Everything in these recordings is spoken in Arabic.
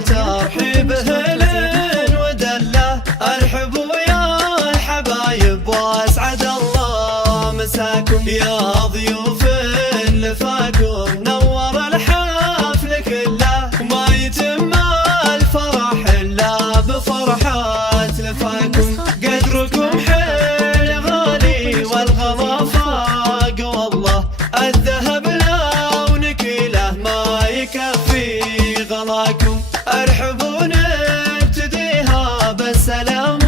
ترحيب هلن ودله، ارحبوا يا الحبايب واسعد الله مساكم، يا ضيوف لفاكم نور الحفل كله، ما يتم الفرح الا بفرحة لفاكم، قدركم حيل غالي والغلا فاق والله، الذهب لونك له ما يكفي غلاكم، ارحبوا نبتديها بالسلام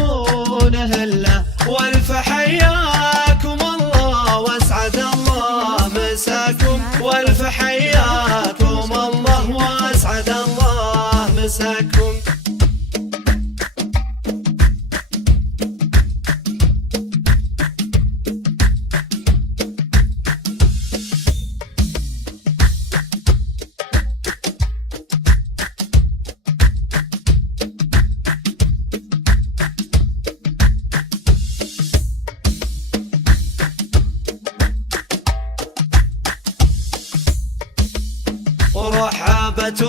ونهله، والف حياكم الله واسعد الله مساكم، والف حياكم الله واسعد الله مساكم. ورحابة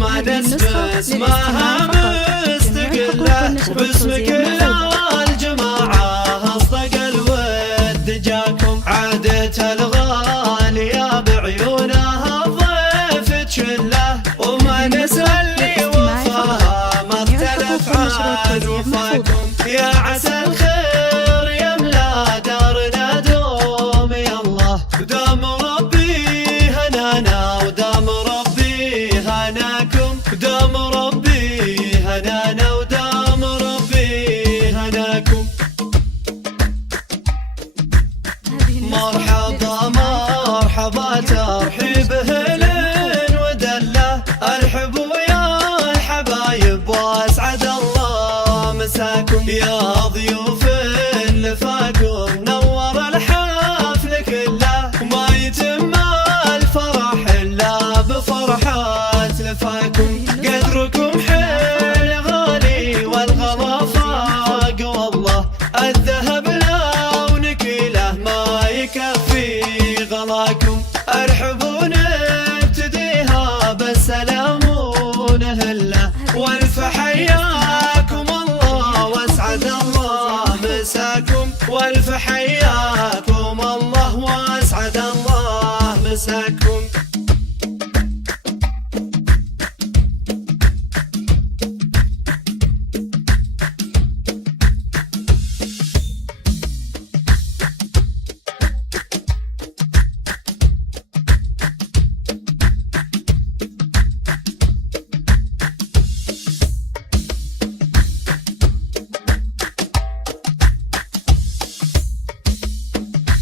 ما نسبة اسمها مستقلة، وباسمك يا الجماعة أصدق الود جاكم، عادة الغالية بعيونها ضيف تشله، وما نسأل لي وفاها ما اختلف عن وفاكم، يا عسى الخير يملا دارنا دوم يا الله، ودام ربي هنانا ودام ربي هناكم، ودام ربي هنانا ودام ربي هناكم. مرحبا مرحبا ترحيب هلن ودله، ارحبوا يا الحبايب واسعد الله مساكم، يا ضيوف لفاكم نور الحفل كله، ما يتم الفرح الا بفرحة لفاكم، قدركم حيل غالي والغلا فاق والله، الذهب لونك له ما يكفي غلاكم، ارحبوا نبتديها بالسلام ونهله، والف حياكم الله واسعد الله مساكم، والف حياكم الله واسعد الله مساكم.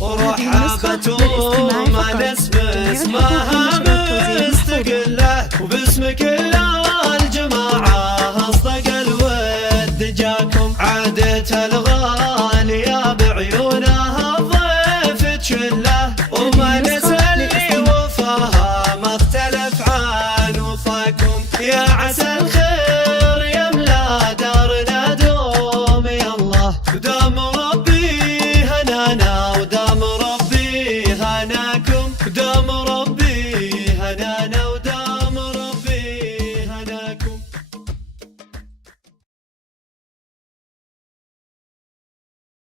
ورحابة ما نسبة اسمها مستقلة، وباسمك يا الجماعة أصدق الود جاكم، عادة